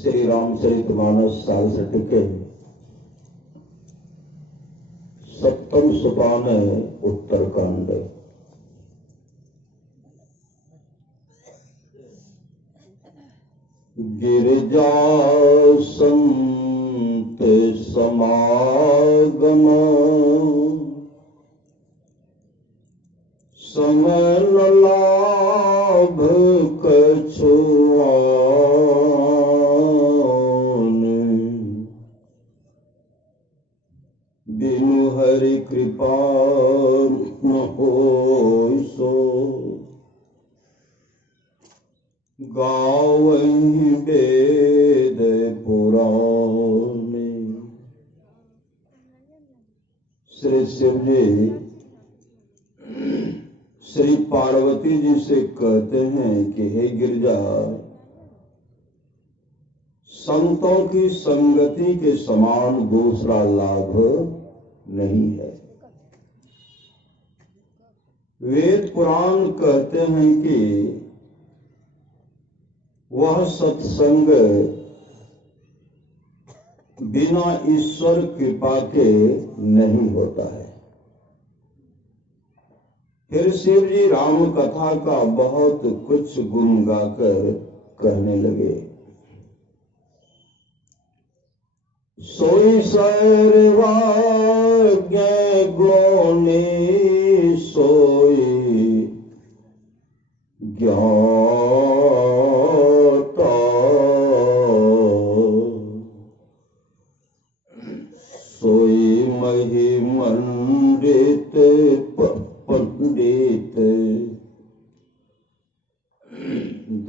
श्री रामचरितमानस सारस्वत के सप्तम सोपान उत्तरकांड। गिरिजा संत समागम समय न लाभ कछुआन, बिनु हरि कृपा न होय सो, गावहि वेद पुराण। श्री शिव जी श्री पार्वती जी से कहते हैं कि हे गिरिजा, संतों की संगति के समान दूसरा लाभ नहीं है। वेद पुराण कहते हैं कि वह सत्संग बिना ईश्वर कृपा के नहीं होता है। फिर शिव जी राम कथा का बहुत कुछ गुण गाकर कहने लगे। सोई सर्वज्ञ गुणी सोई ज्ञाता, सोई महिमंडित पंडित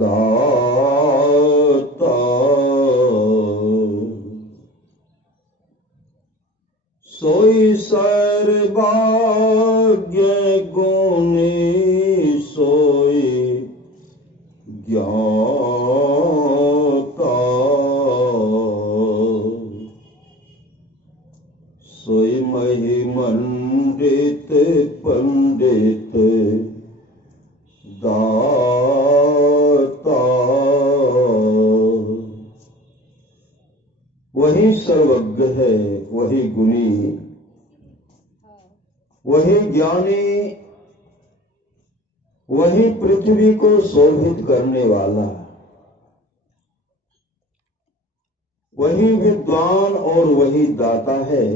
दाता, सोई सर्वज्ञ गुणी सोई ज्ञाता, सोई महिमंडित पंडित दाता। वही सर्वज्ञ है, वही गुणी, वही ज्ञानी, वही पृथ्वी को शोभित करने वाला, वही विद्वान और वही दाता है।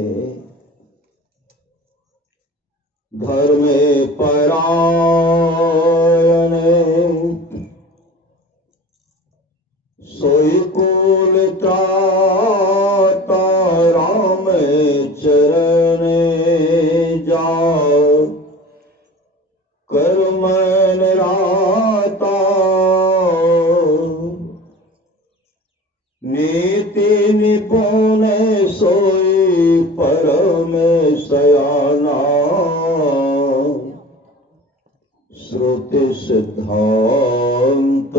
धर्मे परायण सोई कुल त्राता, राम चरण जाओ कर्म निराता, नीति निपुण सोई परम सयाना, श्रुति सिद्धांत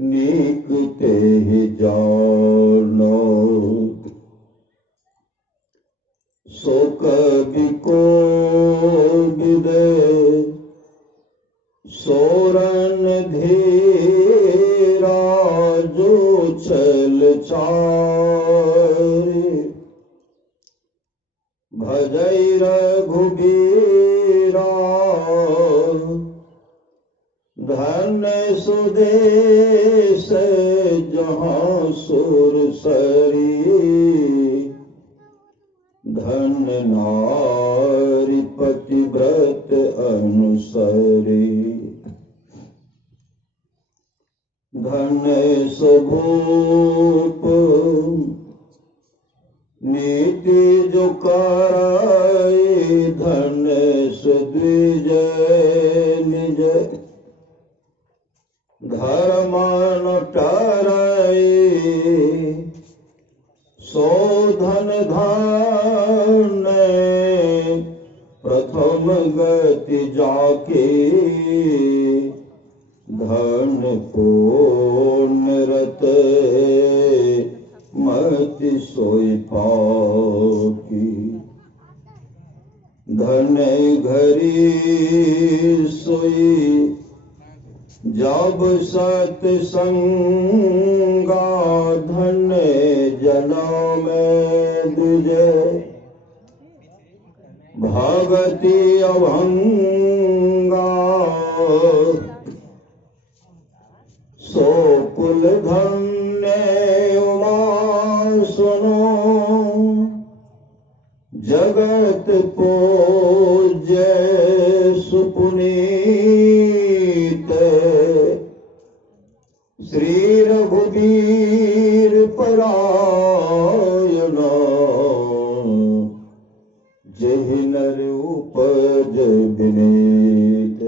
नीकते ही जानो, सो कवि को विदे सोरन धीरा, जो चल चारे भजै रघुबीरा, धन सुदेश जहाँ सुर सरी, धन नारी पतिव्रत अनुसरी, धन सुभूप नीति जो कराई, धन सुद्विज निज धर्म न टराई, सो धन धन प्रथम गति जाके, धन पूर्ण रत मति सोई पाकी, धन घरी सोई जब सत्संगा धन्य जनों में दुजे, भगति अभंगा सो कुल धन्य उमा सुनो, जगत पूज्य सुपुनीत श्री रघुवीर परायण, जहि नर उपज विनीत।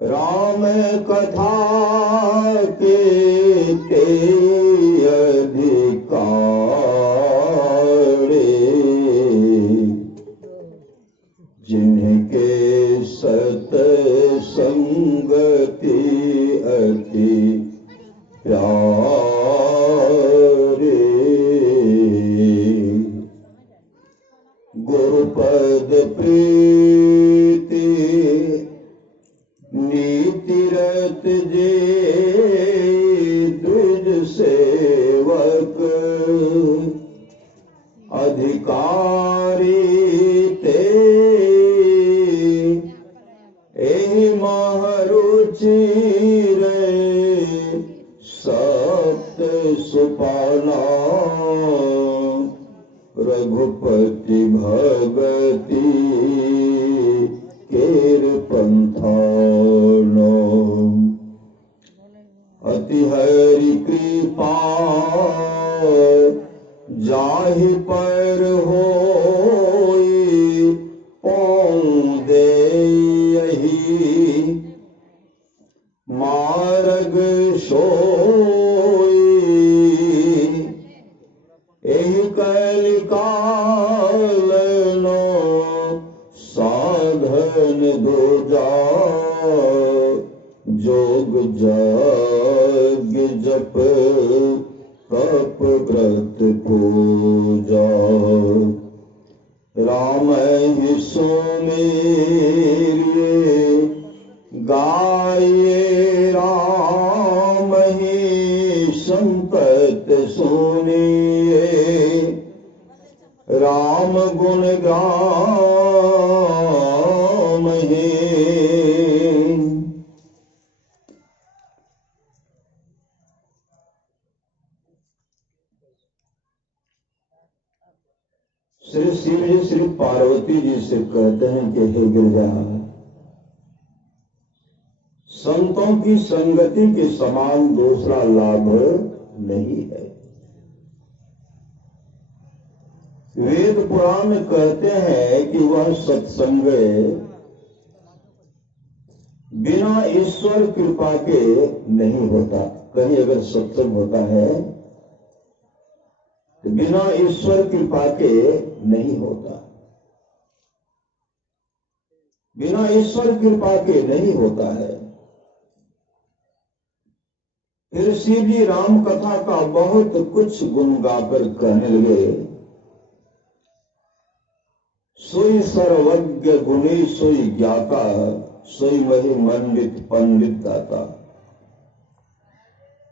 राम कथा के ते अधिकारी, जिनके सत्संगति अति प्यारी, गुरुपद प्रीति नीति रत जे द्विज सेवक, अधिकारी ते एहि महरुचि रे, सप्त सुपाला रघुपति भगति केर पंथानो, अति हरि कृपा जाहि पर होई, पाँव दे यही मार्ग सोई, एहि कलिकाल नो साधन दूजा, जोग जग जप तप व्रत पूजा, राम ही सुमेरिए गाये, राम ही संपत सुनिए, राम गुण गाम ही। श्री शिव जी श्री पार्वती जी से कहते हैं कि हे गिरजा, संतों की संगति के समान दूसरा लाभ नहीं है। वेद पुराण कहते हैं कि वह सत्संग बिना ईश्वर कृपा के नहीं होता। कहीं अगर सत्संग होता है तो बिना ईश्वर कृपा के नहीं होता, बिना ईश्वर कृपा के नहीं होता है। फिर शिव जी राम कथा का बहुत कुछ गुण गाकर कहने लगे, सोई सर्वज्ञ गुणी सोई ज्ञाता, सोई वही मंडित पंडित दाता।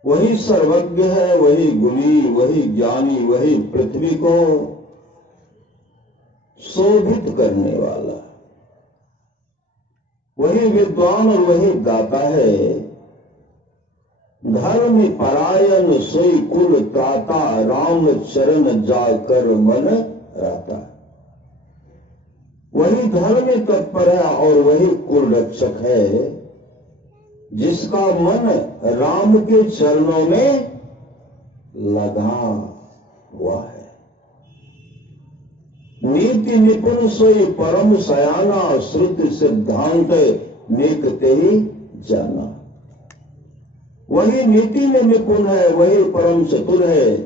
वही सर्वज्ञ है, वही गुणी, वही ज्ञानी, वही पृथ्वी को शोभित करने वाला, वही विद्वान और वही दाता है। धर्म परायण सोई कुल त्राता, राम चरण जाकर मन राता। वही धर्म तत्पर है और वही कुल रक्षक है, जिसका मन राम के चरणों में लगा हुआ है। नीति निपुण सोई परम सयाना, श्रुति सिद्धांत नेकते ही जाना। वही नीति में निपुण है, वही परम चतुर है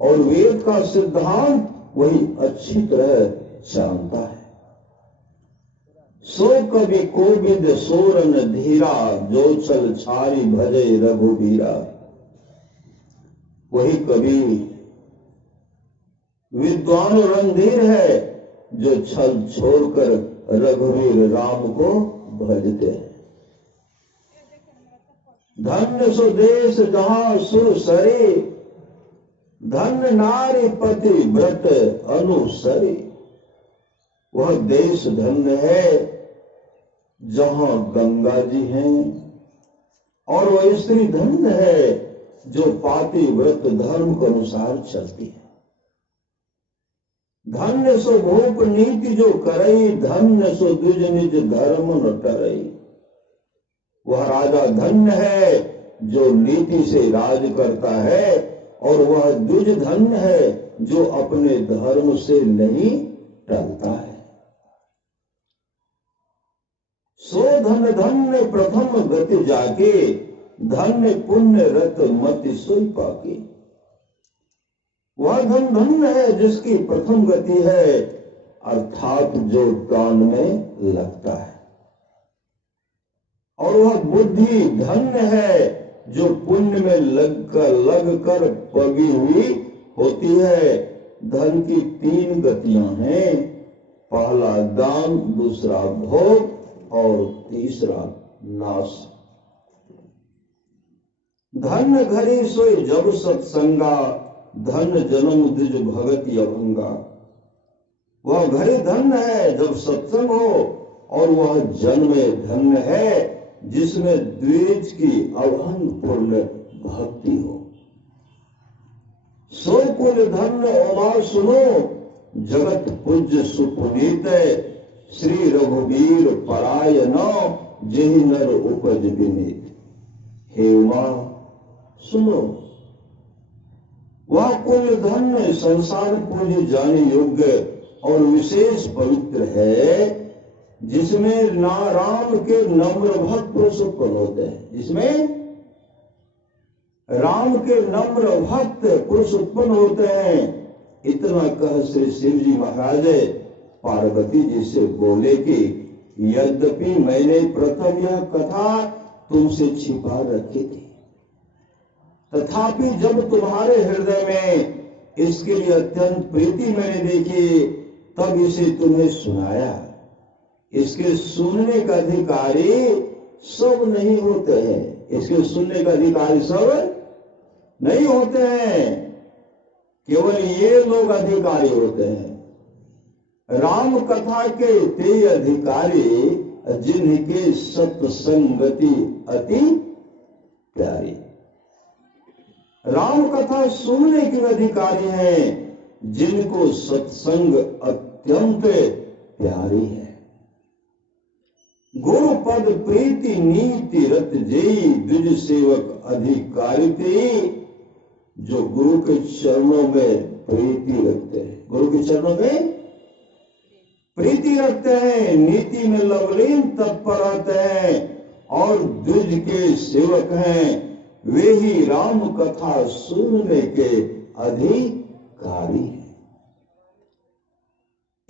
और वेद का सिद्धांत वही अच्छी तरह जानता है। सो कवि कोविद सोरन धीरा, जो चल छारी भजे रघुबीरा। वही कवि विद्वान रणधीर है, जो छल छोड़कर रघुवीर राम को भजते हैं। धन्य सो देश जहां सुर सरे, धन्य नारी पति व्रत अनुसरी। वह देश धन्य है जहां गंगा जी हैं, और वह स्त्री धन्य है जो पाति व्रत धर्म के अनुसार चलती है। धन्य सो भूप नीति जो करई, धन्य सो द्विज निज धर्म न टरई। वह राजा धन्य है जो नीति से राज करता है, और वह द्विज धन्य है जो अपने धर्म से नहीं टलता है। सो धन धन्य प्रथम गति जाके, धन्य पुण्य रत मति सोई पाके। वह धन धन्य है जिसकी प्रथम गति है, अर्थात जो दान में लगता है। और वह बुद्धि धन्य है जो पुण्य में लगकर पगी हुई होती है। धन की 3 गतियां हैं, पहला दान, दूसरा भोग और तीसरा नाश। धन्य घरी सोई जब सत्संगा, धन्य जन्म द्विज भगति अभंगा। वह घड़ी धन्य है जब सत्संग हो, और वह जन्म धन्य है जिसमें द्विज की अभंगपूर्ण भक्ति हो। सो कुल धन्य ओमार सुनो, जगत पूज्य सुपुनीत। श्री रघुवीर परायण, जेहि नर उपज विनीत। हे उमा सुनो, वह कुल धन्य संसार पूज्य जाने योग्य और विशेष पवित्र है, जिसमें राम के नम्र भक्त पुरुष उत्पन्न होते हैं। जिसमें राम के नम्र भक्त पुरुष उत्पन्न होते हैं। इतना कह श्री शिव जी महाराज पार्वती जी से बोले कि यद्यपि मैंने प्रथम यह कथा तुमसे छिपा रखी थी, तथापि जब तुम्हारे हृदय में इसके लिए अत्यंत प्रीति मैंने देखी, तब इसे तुम्हें सुनाया। इसके सुनने का अधिकारी सब नहीं होते हैं। इसके सुनने का अधिकारी सब नहीं होते हैं, केवल ये लोग अधिकारी होते हैं। राम कथा के ते अधिकारी, जिनके सत्संगति अति प्यारी। राम कथा सुनने के अधिकारी हैं, जिनको सत्संग अत्यंत प्यारी है। गुरु पद प्रीति नीति रत जेई, द्विज सेवक अधिकारी ते। जो गुरु के चरणों में प्रीति रखते हैं, गुरु के चरणों में प्रीति रखते हैं, नीति में लवलीन तत्पर रहते हैं, और द्विज के सेवक हैं, वे ही राम कथा सुनने के अधिकारी हैं।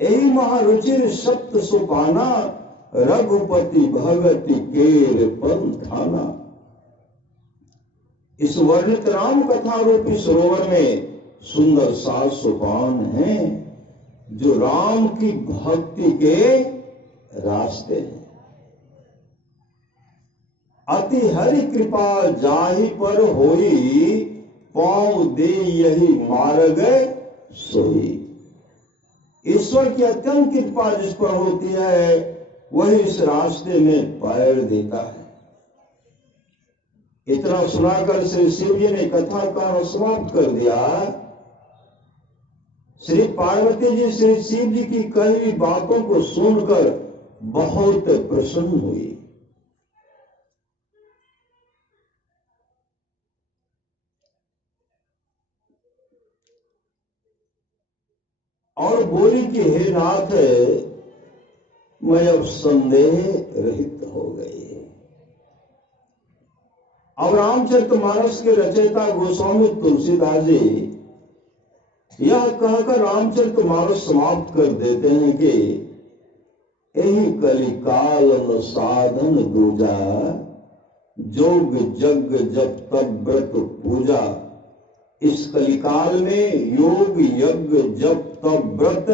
यही महारुचिर सप्त सुपाना, रघुपति भगति केर पंथाना। इस वर्णित राम कथा रूपी सरोवर में सुंदर 7 सोपान हैं, जो राम की भक्ति के रास्ते हैं। अति हरि कृपा जाहि पर होई, पाँव दे यही मार्ग सोई। ईश्वर की अत्यंत कृपा जिस पर होती है, वही इस रास्ते में पैर देता है। इतना सुनाकर श्री शिव जी ने कथा का समाप्त कर दिया। श्री पार्वती जी श्री शिव जी की कही हुई बातों को सुनकर बहुत प्रसन्न हुई। और बोली कि हे नाथ, मैं अब संदेह रहित हो गई। अब रामचरितमानस के रचयिता गोस्वामी तुलसीदास जी यह कहकर रामचरितमानस समाप्त कर देते हैं कि यही कलिकाल न साधन दूजा, जोग जग जप तप व्रत पूजा। इस कलिकाल में योग यज्ञ जप तप व्रत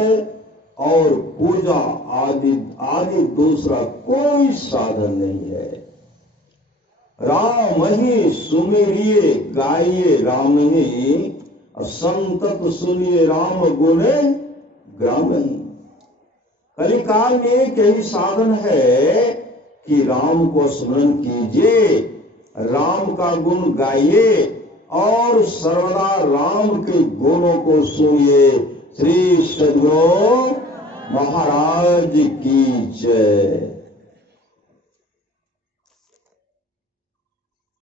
और पूजा आदि आदि दूसरा कोई साधन नहीं है। राम ही सुमिरिए गाइए राम ही, संतत सुनिए राम गुणे ग्राम ही। कलिकाल में एक यही साधन है कि राम को स्मरण कीजिए, राम का गुण गाइए और सर्वदा राम के गुणों को सुनिए। श्री सद्गुरु महाराज की जय।